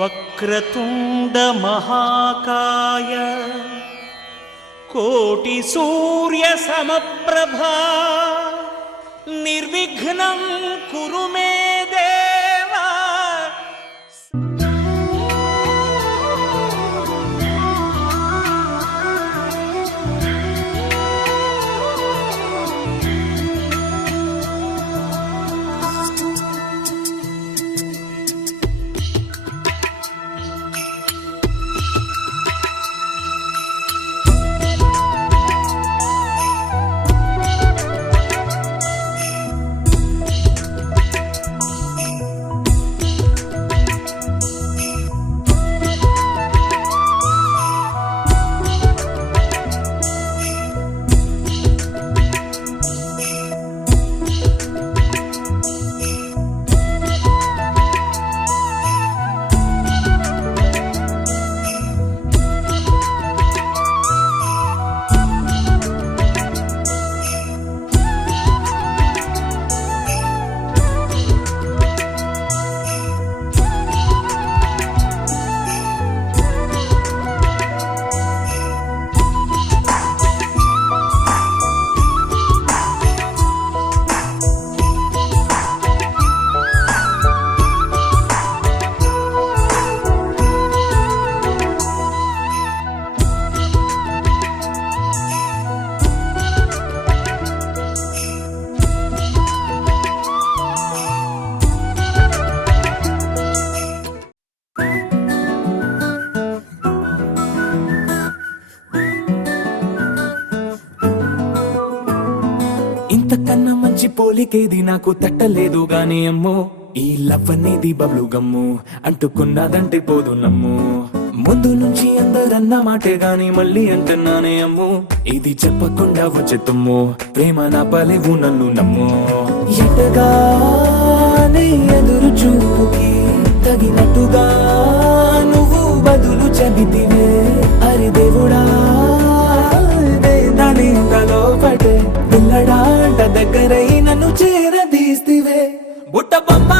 వక్రతుండ మహాకాయ కోటి సూర్య సమప్రభా నిర్విఘ్నం కురు మే దేవా. ఇంతకన్నా మంచి పోలికేది నాకు తట్టలేదు గాని అమ్మో, ఈ లవ్ అనేది బబ్లు గమ్ము అంటుకున్నదంటే పోదు నమ్ము. ముందు నుంచి అందరన్న మాటే గాని మళ్ళీ అంటున్నానే అమ్ము, ఇది చెప్పకుండా వచ్చే తుమ్ము ప్రేమ నా పలేవు నన్ను నమ్ము. ఎటగానే ఎదురు చూకి తగినట్టుగా నువ్వు బదులు చెబితివే. అరి దేవుడా దానిలో పడే పిల్లడాంట దగ్గరై నన్ను చేరదీస్తివే. బుట్ట బొమ్మ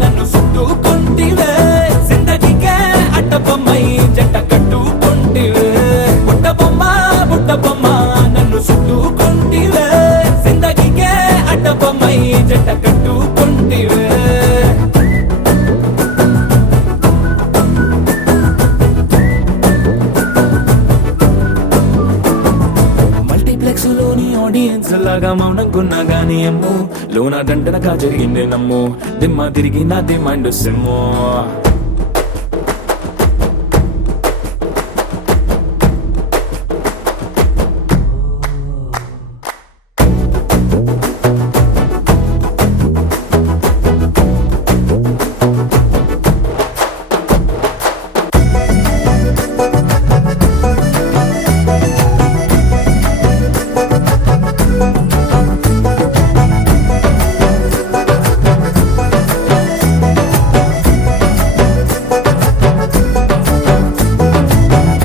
నన్ను చుట్టుకుంటివే, జిందగీకే అట్ట బొమ్మై జంట కట్టుకుంటివే. బుట్ట బొమ్మ నన్ను చుట్టుకుంటివే, జిందగీకే అట్ట బొమ్మై జంట కట్టుకుంటివే. లోని ఆడియన్స్ లాగా మౌనంకున్నా గానీ అమ్ము, లోన దండనగా జరిగింది నమ్ము, దిమ్మ తిరిగి నా దిమ్మండు సిమ్ము.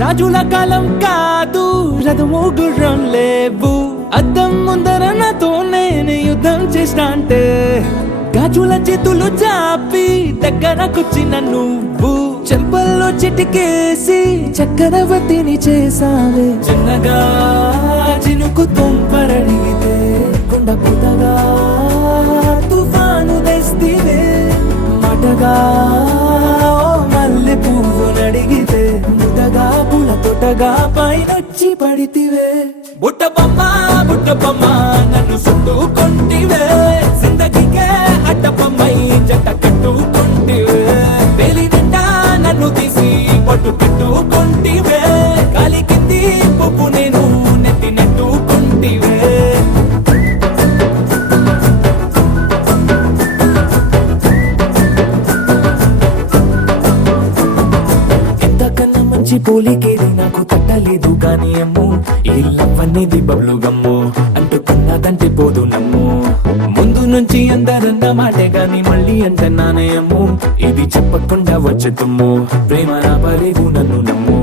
రాజుల కాలం కాదు, రథము గుర్రం లేవు, అద్దం ముందర నాతో నేను యుద్ధం చేస్తా అంటే గాజుల చేతులు చాపి దగ్గరకొచ్చిన నువ్వు చెంపల్లో చిటికేసి చక్రవర్తిని చేసావే. చిన్నగా చినుకు తుంపరడిగితే కొండ పుటగా తుఫాను తెస్తివే. మాటగా మల్లె పువ్వు నడిగితే ముదగా పుల తొటగా పైనొచ్చి పడితివే. బుట్ట బొమ్మ నన్ను చుట్టుకుంటివే, జిందగీకే అట్ట బొమ్మై జంట కట్టుకుంటివే. పేలి నిండా నన్ను తీసి పట్టు కట్టుకుంటివే, కాలి కింది పువ్వు నేను నెత్తి నెట్టుకుంటివే. పోలికేది నాకు తట్టలేదు కానీ అమ్ము, ఈ లవ్ అనేది బబ్లు గమ్ము అంటుకున్నదంటే పోదు నమ్ము. ముందు నుంచి అందరన్న మాటే గాని మళ్ళీ అంటున్నానే అమ్ము, ఇది చెప్పకుండా వచ్చే తుమ్ము ప్రేమ నా పలేవు నన్ను నమ్ము.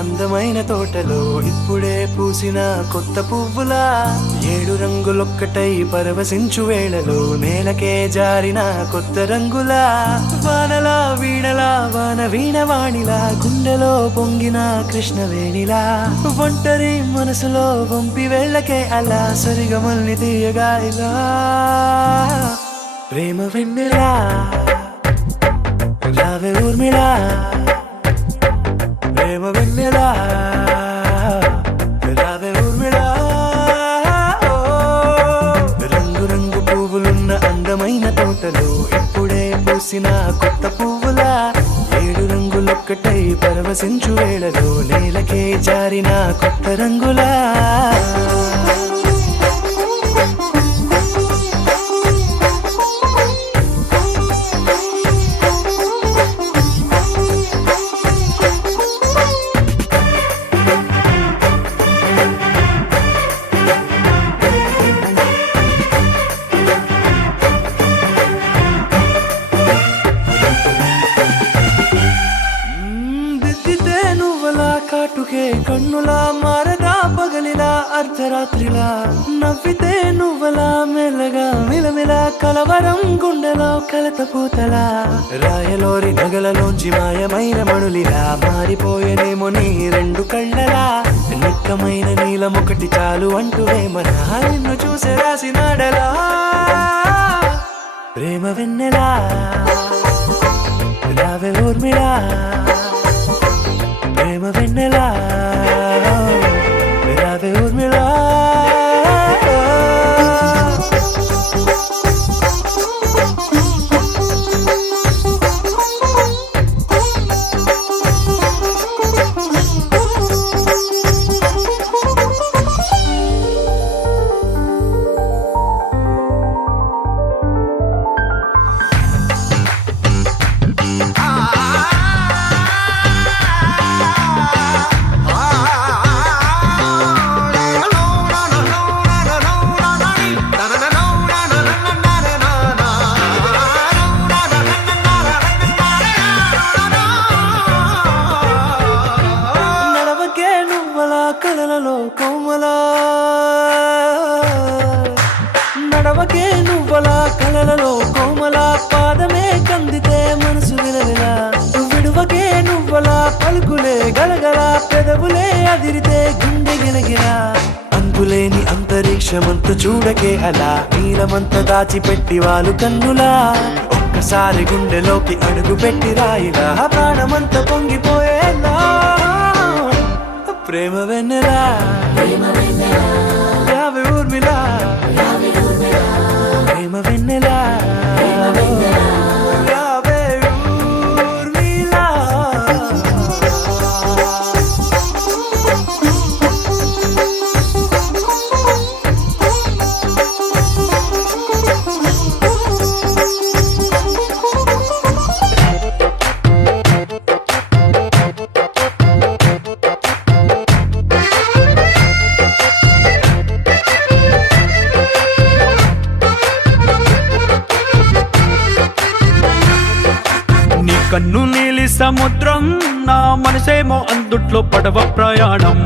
అందమైన తోటలో ఇప్పుడే పూసిన కొత్త పువ్వులా 7 రంగులొక్కటై పరవశించు వేళలో నేలకే జారిన కొత్త రంగులా వానలా వీణలా వాన వీణవాణిలా గుండెలో పొంగిన కృష్ణవేణిలా ఒంటరి మనసులో వంపి వెళ్ళకే అలా సరిగమల్ని తీయగా ఇలా ప్రేమ వెన్నెలా రావే ఊర్మిళా ప్రేమ వెన్నెలా రావే ఊర్మిళా రంగు రంగు పువ్వులున్న అందమైన తోటలో ఇప్పుడే పూసిన కొత్త పువ్వులా 7 రంగులొక్కటై పరవశించు వేళలో నేలకే జారిన కొత్త రంగులా కాటుకే కన్నులా మారదా పగలిలా అర్ధరాత్రిలా నవ్వితే నువ్వలా మెల్లగా మిలమిలా కలవరం గుండెలో కలత పూతలా రాయలోరి నగలలోంచి మాయమైన మణులిలా మారిపోయేనేమో నీ 2 కళ్ళలా నిక్కమైన నీలమొకటి చాలు అంటూ వేమనా నిన్ను చూసే రాసినాడలా ప్రేమ వెన్నెలా రావే ఊర్మిళా ప్రేమ వెన్నెలా రావే ఊర్మిళా కలలలో కోమలా నడవకే నువ్వలా కలలలో కోమలా పాదమే కందితే మనసు విలవిలా విడువకే నువ్వలా పలుకులే గలగల పెదవులే అదిరితే గుండె గిలగిలా అంతులేని అంతరిక్షమంత చూడకే అలా నీలమంత దాచిపెట్టి వాళ్ళు కన్నులా ఒక్కసారి గుండెలోకి అడుగు పెట్టి రాయిలా ప్రాణమంత పొంగిపోయేలా ప్రేమ వెన్నెలా రావే ఊర్మిళా ప్రేమ వెన్నెలా రావే ఊర్మిళా కన్ను నీలి సముద్రం నా మనసేమో అందుట్లో పడవ ప్రయాణం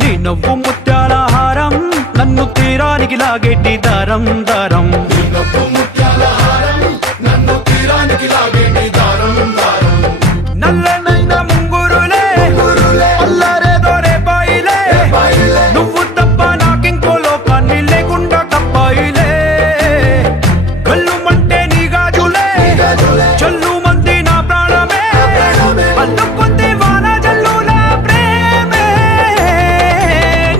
నీ నవ్వు ముత్యాల హారం నన్ను తీరానికి లాగేటి దారం దారం నల్లనైన ముంగురులే అల్లారేదో రేపాయిలే నువ్వు తప్ప నాకింకో లోకాన్ని లేకుండా కప్పాయిలే చల్లు మంది నా ప్రాణమే పల్లుకుంది వాన జల్లుల ప్రేమే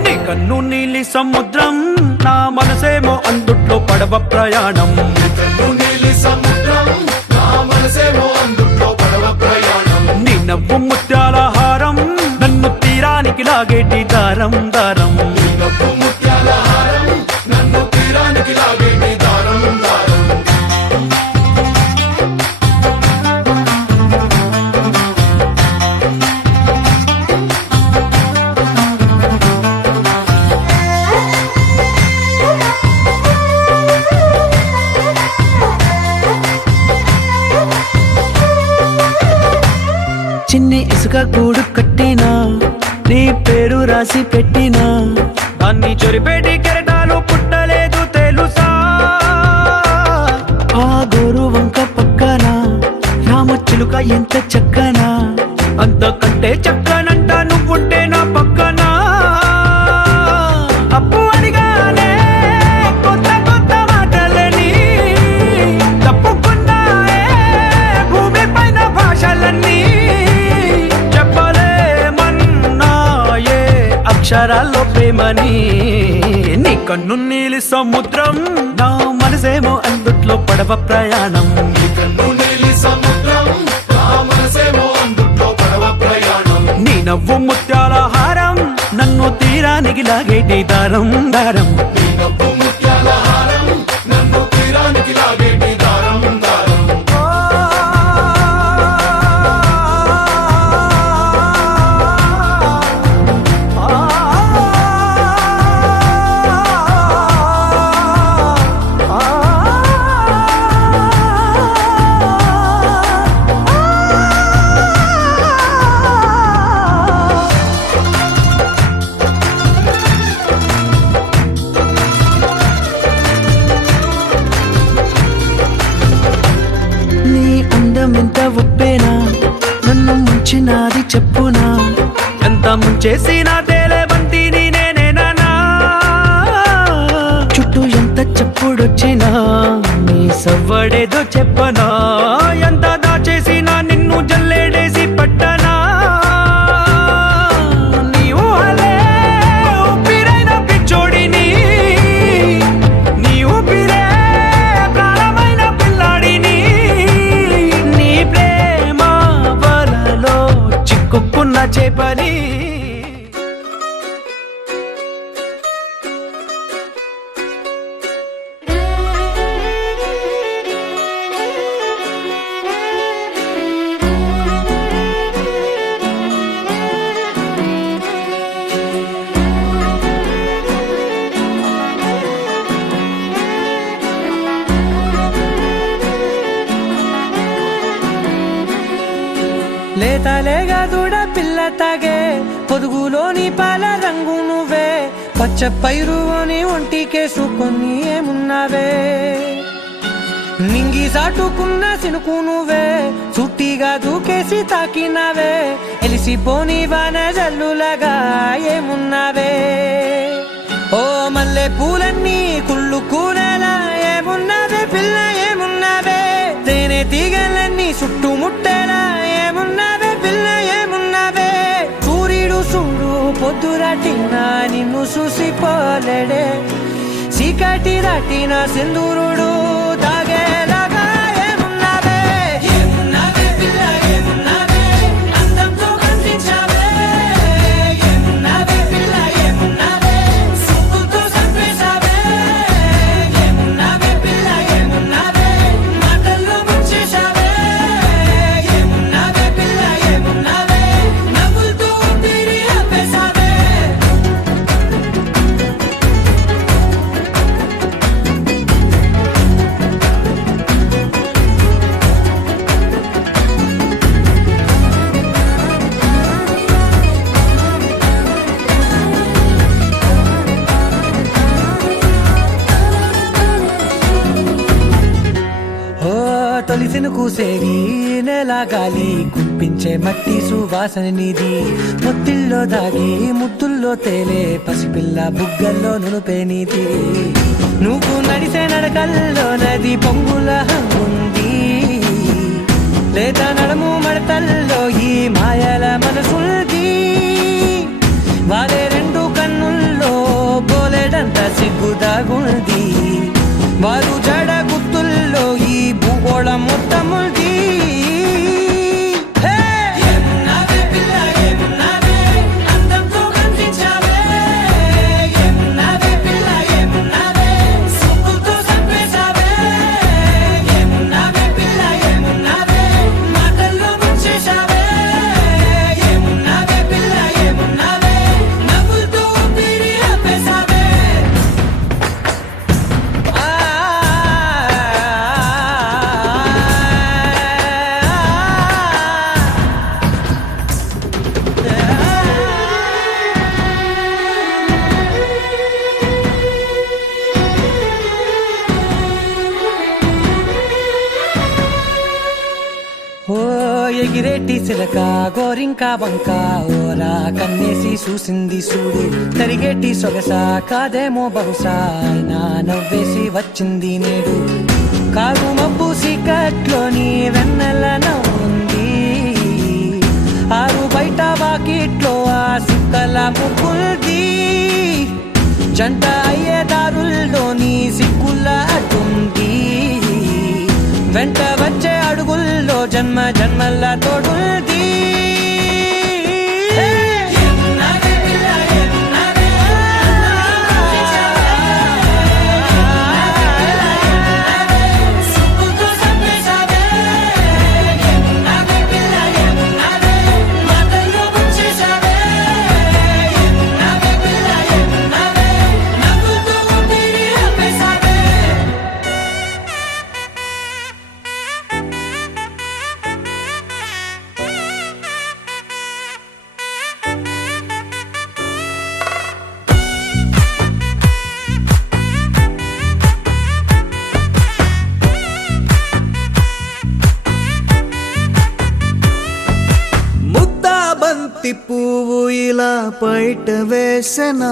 నీ కన్ను నీలి సముద్రం నా మనసేమో అందుట్లో పడవ ప్రయాణం నీ నవ్వు ముత్యాల హారం నన్ను తీరానికి లాగేటి దారం దారం రాసి పెట్టినా దాన్ని చొరిపేటి కెరటాలు పుట్టలేదు తెలుసా. ఆ గోరు వంక పక్కన రామచిలుక ఎంత చక్కనా, అంతకంటే చక్కనంట నువ్వుంటే నా పక్కన. అప్పు అడిగానే కొత్త కొత్త మాటలని, తప్పుకున్నాయే భూమి పైన భాషలన్నీ, చెప్పలేమన్నాయే అక్షరాల్లో ప్రేమని. నీ కన్ను నీలి సముద్రం, నా మనసేమో అందుట్లో పడవ ప్రయాణం. నీ నవ్వు ముత్యాల హారం, నన్ను తీరానికి లాగేటి దారం దారం. నీ అందం ఎంత ఒప్పేనా, నన్ను ముంచినాది చెప్పునా, ఎంత ముంచేసినా తేలేవంతిని నేనేనా. చుట్టూ ఎంత చెప్పుడొచ్చినా నీ సవ్వడేదో చెప్పనా, ఎంత దాచేసినా నిన్ను జల్లేడేసి పట్టనా. నీ ఊహలే ఊపిరైన పిచ్చోడిని, నీ ఊపిరే ప్రాణమైన పిల్లాడిని. నీ ప్రేమ వలలో చిక్కుకున్న చేపని. లేతలేగా దూడ పిల్ల తాగే పొదుగులోని పాల రంగు నువ్వే, పచ్చ పైరుని ఒంటికేసుకొని ఏమున్నావే. నింగి సాటుకున్న సినుకు నువ్వే, చుట్టిగా దూకేసి తాకినావే, ఎలిసిపోని వాన జల్లులగా ఏమున్నావే. ఓ మల్లె పూలన్నీ కుళ్ళు కూరలా ఏమున్నావే పిల్ల ఏమున్నావే, తేనె తీగలన్నీ చుట్టుముట్టేలా ఏమున్నావే పిల్ల ఏమున్నావే. సూర్యుడు చూడు పొద్దురాటిన నిన్ను చూసిపోలేడే, చీకటి దాటిన సింధూరుడు తాగేలాగా ఏమున్నావే. ఏమున్నావే పిల్ల ఏమున్నావే, అందంతో కనిపించావే. ఏమున్నావే పిల్ల ఏమున్నావే, సుక్కుతో చంపేశావే. ఏమున్నావే పిల్ల ఏమున్నావే, మాటల్లో ముంచేశావే. ఏమున్నావే పిల్ల ఏమున్నావే, నవ్వులతో ఊపిరి ఆపేశావే. తొలిసిన కూసేది నెల గాలి, కుప్పించే మట్టి సువాసన నీది. పొత్తిల్లో దాగి ముద్దుల్లో తేలే పసిపిల్ల బుగ్గల్లో నునుపే నీది. నువ్వు నడిసే నడకల్లో నది పొంగుల హంగుంది, లేదా నడము మడతల్లో ఈ మాయల మనసుల్ది. వారే రెండు కన్నుల్లో బోలెడంత సిగ్గుదాగుంది, వారు జడ గుత్తుల్లో ఈ భూగోళం మొత్తముల్ది. ఏమున్నావే పిల్ల ఏమున్నావే, అందంతో కనిపించావే. ఏమున్నావే పిల్ల ఏమున్నావే, సుక్కుతో చంపేశావే. ఏమున్నావే పిల్ల ఏమున్నావే, మాటల్లో ముంచేశావే. ఏమున్నావే పిల్ల గిరేటి సిలక గోరింక వంక ఓరా కన్నేసి చూసింది చూడు తరిగేటి సొగస కాదేమో బహుశా నా నవ్వేసి వచ్చింది నేడు కారు మబ్బు సీకట్లోని వెన్నెల నవ్వుంది ఆరు బయట వాకిట్లో ఆ సుక్కల ముగ్గుల్ది జంట అయ్యే దారుల్లోని సిగ్గుల అడ్డుంది వెంట వచ్చే అడుగుల్లో జన్మ జన్మల తోడుల్ది బంతి పువ్వు ఇలా బయట వేసెనా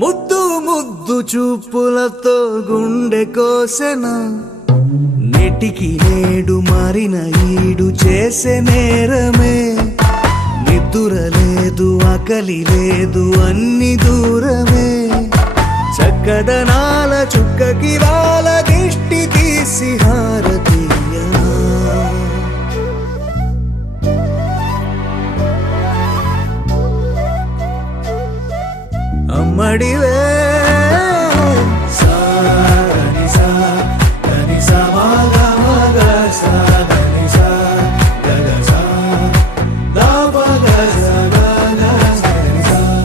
ముద్దు ముద్దు చూపులతో గుండె కోసెనా నెటికి నేడు మారిన ఈడు చేసే నేరమే నిద్దుర లేదు ఆకలి లేదు అన్ని దూరమే చక్కదనాల చుక్కకి వాళ్ళ దిష్టి తీసి హారతీయా అమ్మడివే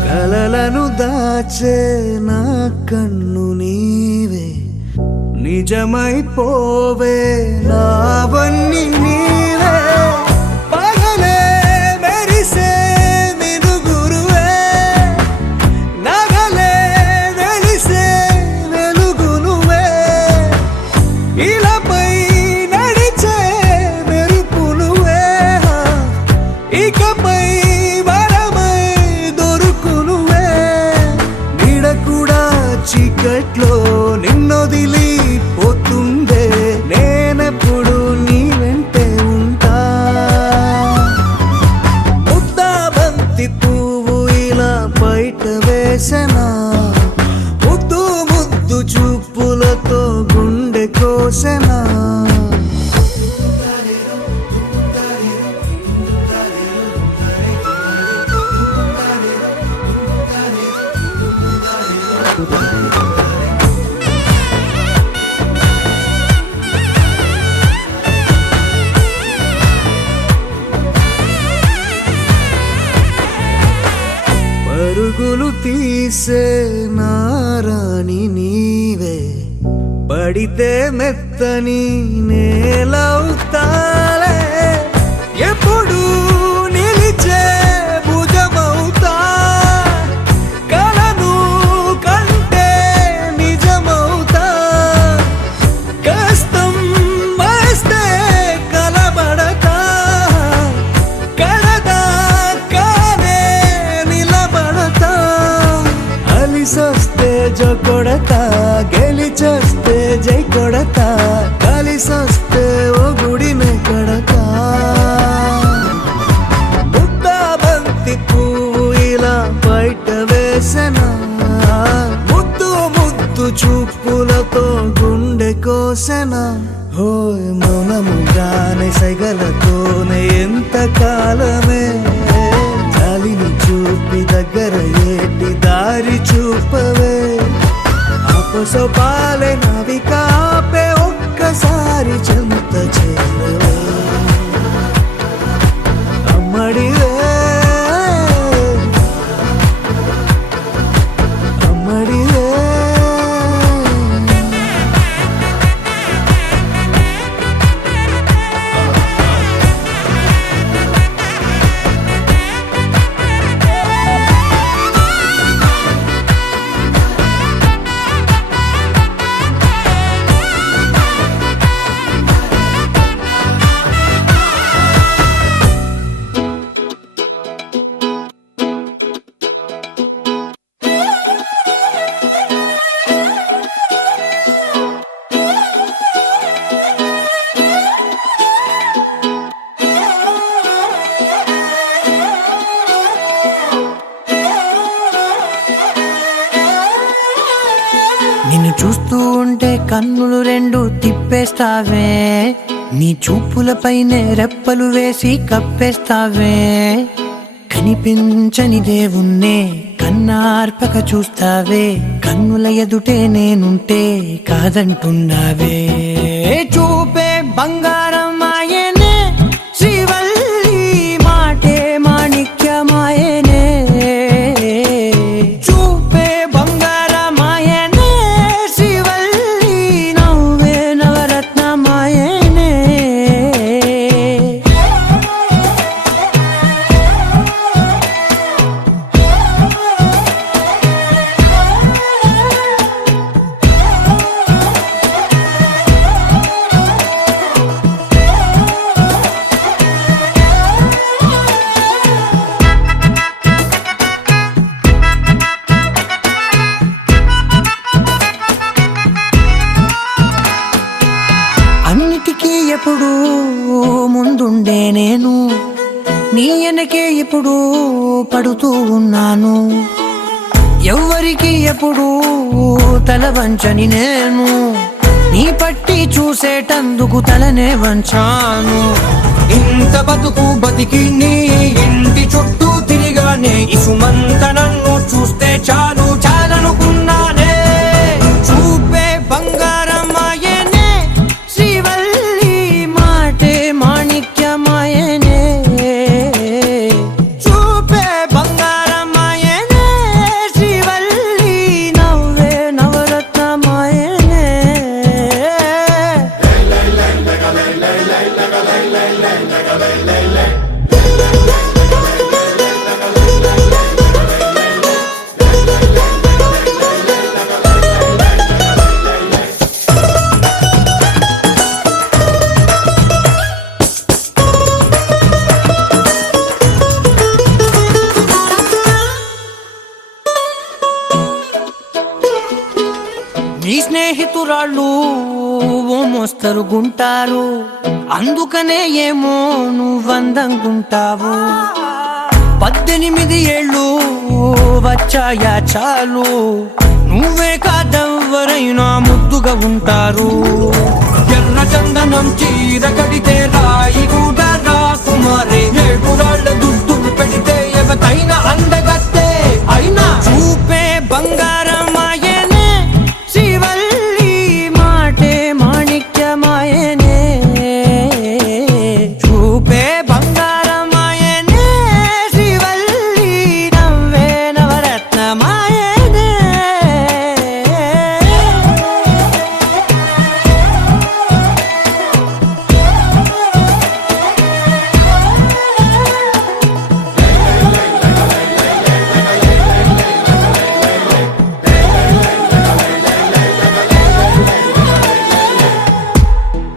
కలలను దాచే నా కన్ను నీవే నిజమైపోవే నావన్నీ నీవే పగలే మెరిసే మినుగురువే నగలే వెలిసే వెలుగు నువ్వే ఇలాపై నడిచే మెరుపు నువ్వే ఇకపై వరమై దొరుకు నువ్వే నీడ కూడా చీకట్లో నిన్నొదిలి పోతుందే నేనెప్పుడు నీ వెంటే ఉంటా ముద్దా బంతి పువ్వు ఇలా బయట వేసెనా ముద్దు ముద్దు చూపులతో గుండె కోసెనా పరుగులు తీసే నారాణి నీవే పడితే మెత్తని నేలవుతాలే ఎప్పుడు నిలిచే భుజమవుతా కలను కంటే నిజమవుతా కష్టం వస్తే కలబడతా కడదాకానే నిలబడతా అలిసొస్తే జో కొడతా గెలిచొస్తే జై కొడతా కలిసొస్తే ఓ గుడినే కడతా ముద్దా బంతి పువ్వు ఇలా బయట వేసెనా ముద్దు ముద్దు చూపులతో గుండె కోసెనా హోయ్ మౌనముగానే సైగలతోనే ఎంత కాలమే జాలిని చూపి దగ్గర ఏటి దారి చూపవే ఆపసోపాలే నావిక ఆపే ఒక్కసారి చెంత చేరవే అమ్మడివే అమ్మడివే నిన్ను చూస్తూ ఉంటే కన్నులు రెండు తిప్పేస్తావే, నీ చూపులపైనే రెప్పలు వేసి కప్పేస్తావే. కనిపించని దేవుణ్ణే కన్నార్పక చూస్తావే, కన్నుల ఎదుటే నేనుంటే కాదంటున్నావే. చూపే బంగారం ఆయనే శ్రీవల్లి, మాటే మాణిక్యమాయనే. చూపే బంగారం ఆయనే శ్రీవల్లి, నవ్వే నవరత్నమాయనే. అన్నిటికీ ఎప్పుడు ముందుండే నేను, నీ వెనకే ఎప్పుడు పడుతూ ఉన్నాను. ఎవ్వరికి ఎప్పుడు తల వంచని నేను, నీ పట్టి చూసేటందుకు తలనే వంచాను. ఇంత బతుకు బతికి నీ ఇంటి చుట్టూ తిరిగానే, ఇసుమంత నన్ను చూస్తే చాలు చాలనుకున్నానే. చూపే బంగారం ఆయనే శ్రీవల్లి, మాటే మాణిక్యమాయనే. చూపే బంగారం ఆయనే శ్రీవల్లి, నవ్వే నవరత్నమాయనే. నీ స్నేహితురాళ్ళు ఓ మోస్తరుగుంటారు, అందుకనే ఏమో నువ్వందంగుంటావు. 18 ఏళ్ళు వచ్చాయా చాలు, నువ్వే కాదెవ్వరైనా ముద్దుగా ఉంటారు. ఎర్ర చందనం చీర కడితే రాయి కూడా రాకుమారే, 7 రాళ్ళ దుద్దులు పెడితే ఎవతైనా అందగత్తే అయినా. చూపే బంగారం ఆయనే శ్రీవల్లి, మాటే మాణిక్యమాయనే. చూపే బంగారం ఆయనే శ్రీవల్లి, నవ్వే నవరత్నమాయనే.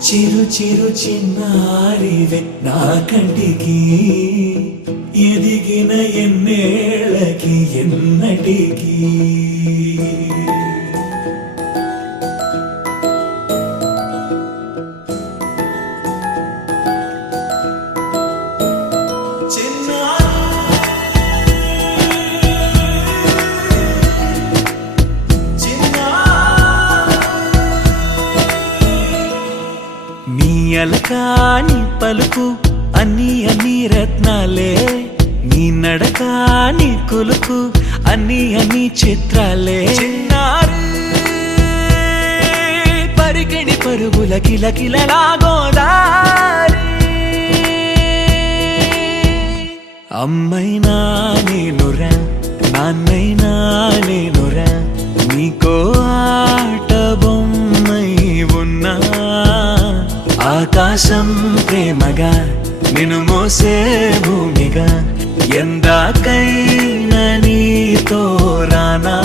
చిరు చిరు చిన్నారివే నా కంటికి, ఎదిగిన ఎన్నేళ్ళకి ఎన్నటికి. నీ అలకాని పలుకు అన్ని అన్ని రత్నాలే, నీ నడకాని కులుకు అన్ని అన్ని చిత్రాలే. చిన్నారు పరికిణి పరుగుల కిలకిలలా గోదారి, అమ్మైనా నేనురా నాన్నైనా నేనురా, నీకో ఆట బొమ్మై ఉన్నా. ఆకాశం ప్రేమగా నిన్ను మోసే భూమిగా, ఎందాకైనా నీతో రానా.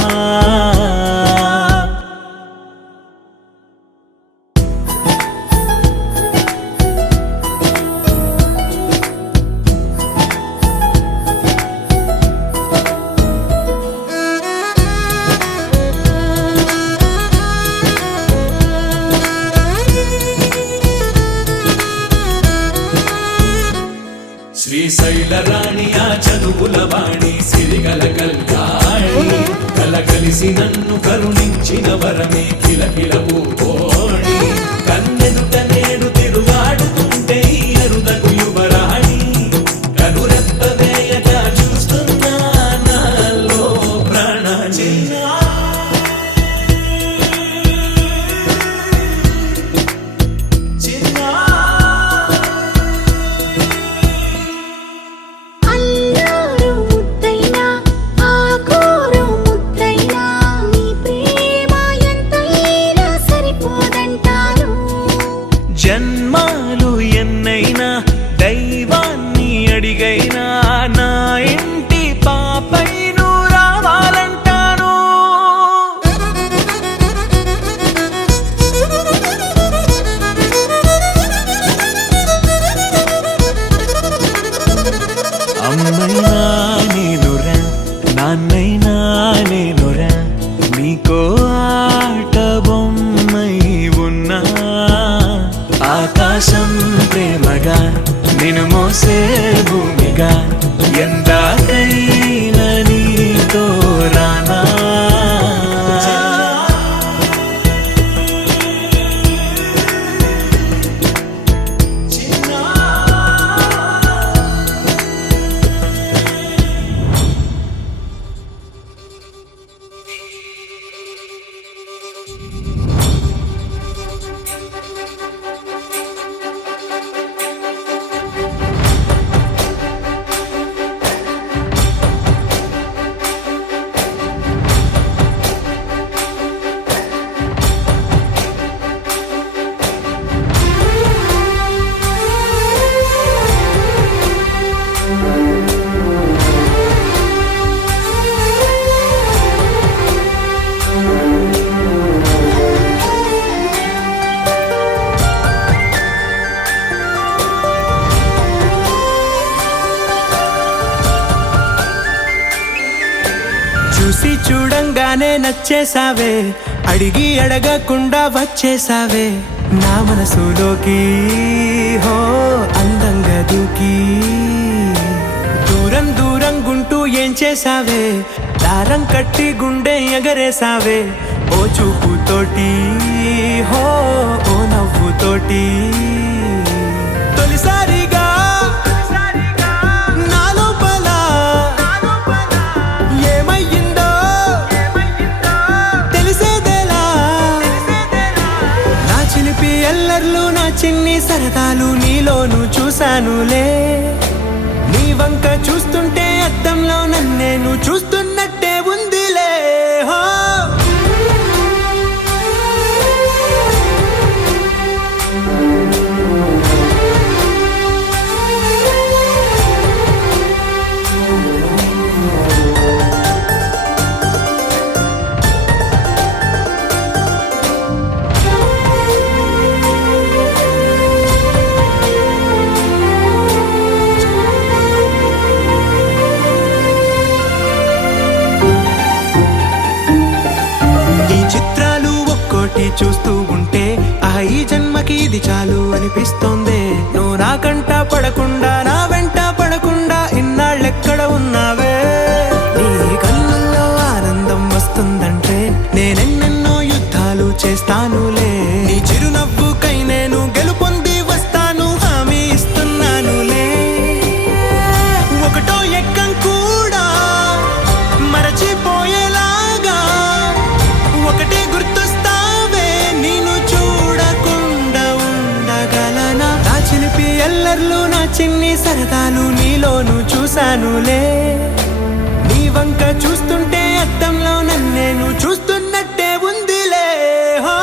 శ్రీశైల రాణి ఆ చదువుల వాణి, సిరిగల కల్కాణి, కలగలిసి నన్ను కరుణించిన కోరిన వరమే కిలకిలవు కోడి కన్నెదుట నేడు తిరుగాడుతుంటే ఈ అరుదకు యువరాణి కనురెప్ప వేయక చూస్తున్నా నాలో ప్రాణ చిన్నా అల్లారు ముద్దైనా ఆకోరు ముద్దైనా నీ ప్రేమ ఎంతైనా సరిపోదంటారు జన్మాలు ఎన్నైనా దైవాన్ని అడిగైనా నా ఇంటి పాపై నువ్వు రావాలంటాను అమ్మైనా నేనురా నాన్నైనా నేనురా నీకో ఆట బొమ్మై ఉన్నా ఆకాశం ప్రేమగా నిన్ను మోసే భూమిగా ఎందాకైనా నీతో రానా చూసి చూడంగానే నచ్చేసావే అడిగి అడగకుండా వచ్చేసావే నా మనసులోకి హో అందంగా దూకి దూరం దూరం గుంటూ ఏం చేసావే దారం కట్టి గుండె ఎగరేసావే ఓ చూపుతోటి హో ఓ నవ్వుతోటి తొలిసారిగా నా లోపల ఏమయ్యిందో తెలిసేదేలా నా చిలిపి ఎల్లర్లు నా చిన్ని సరదాలు నీలోను చూశానులే నీ వంక చూస్తుంటే అద్దంలో నన్నేను చూస్తున్నట్టే ఉందిలే హో చూస్తూ ఉంటే ఈ జన్మకి ఇది చాలు అనిపిస్తోంది నువ్వు నా కంట పడకుండా నా వెంట పడకుండా ఇన్నాళ్ళెక్కడ ఉన్నావే నీ కళ్ళల్లో ఆనందం వస్తుందంటే నేనెన్నెన్నో యుద్ధాలు చేస్తానులే నీ చిరునవ్వుకై నేను గెలుపొంది వస్తాను హామీ ఇస్తున్నానులే ఒకటో ఎక్కం కూడా మరచిపోయేలాగా ఒకటే గుర్తొస్తావే నేను చూడకుండా ఉండగలనా నా చిలిపి ఎల్లర్లు నా చిన్ని సరదాలు నీలోను చూశానులే నీ వంక చూస్తుంటే అద్దంలో నన్నేను చూస్తున్నట్టే ఉందిలే హో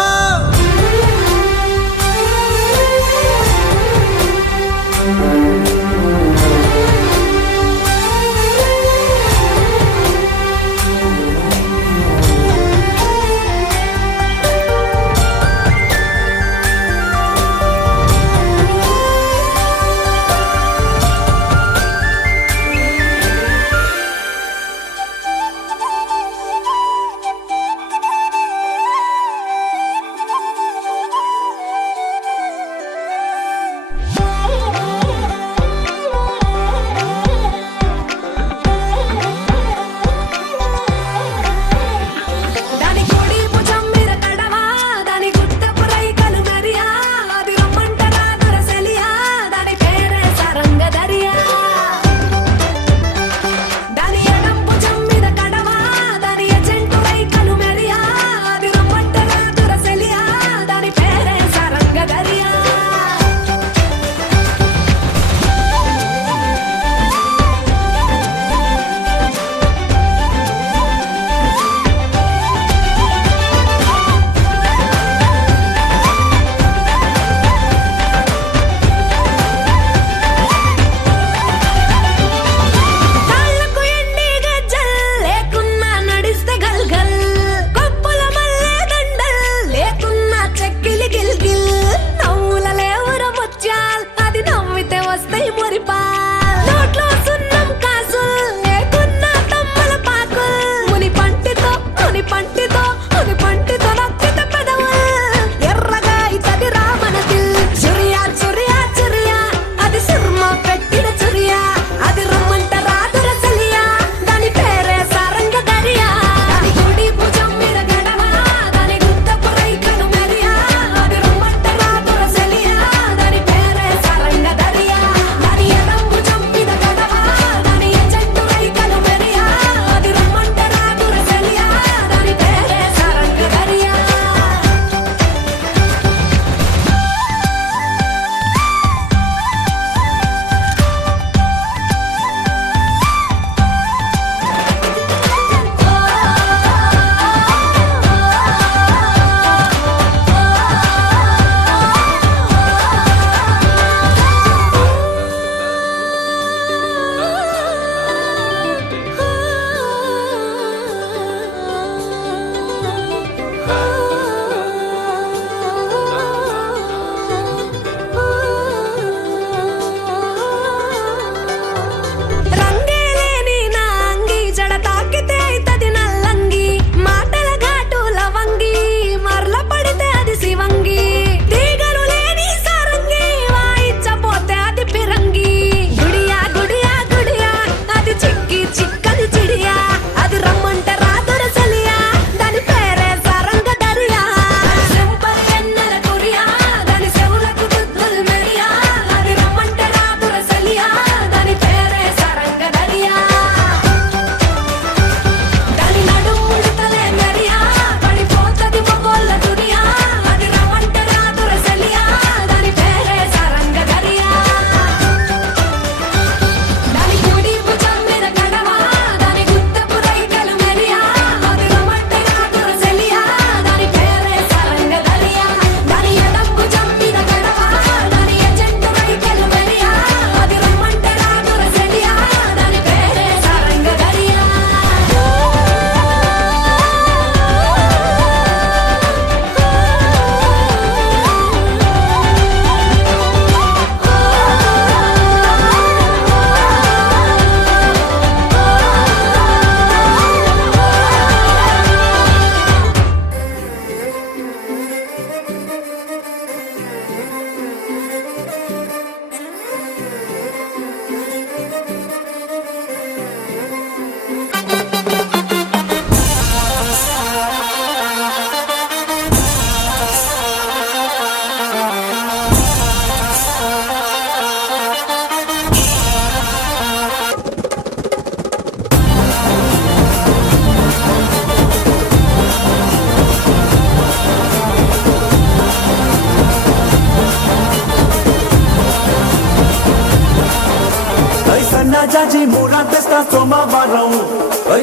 జాజి మూర తెస్తా సోమవారం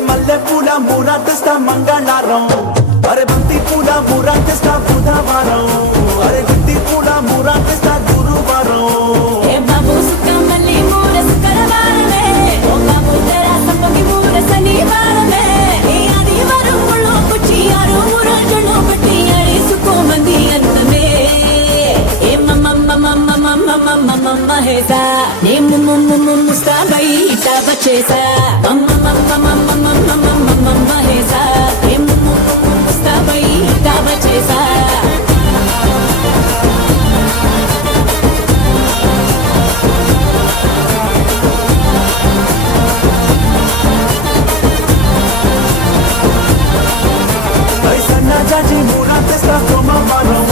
మల్లె పూల మూర తెస్తా మంగళవారం అరే బంతి పూల మూర తెస్తా బుధవారం అరే గుత్తి పూల మూర తెస్తా గురువారం ఏ బాబు సుఖమల్లి మూర శుక్రవారమే ఓ బాబు తెరా సంపంగి మూర శనివారమే ఏ ఆదివారం ముళ్ళు కుచ్చి ఆరు రోజులు బట్టి అడిసుకో మంది అందమే ఏ మమ్మ హేసా నే ముస్తాబై ఇటాబ చేసా మమ్మ హేసా నే ముస్తాబై ఇటాబ చేసా సన్న జాజి మూర తెస్తా సోమవారం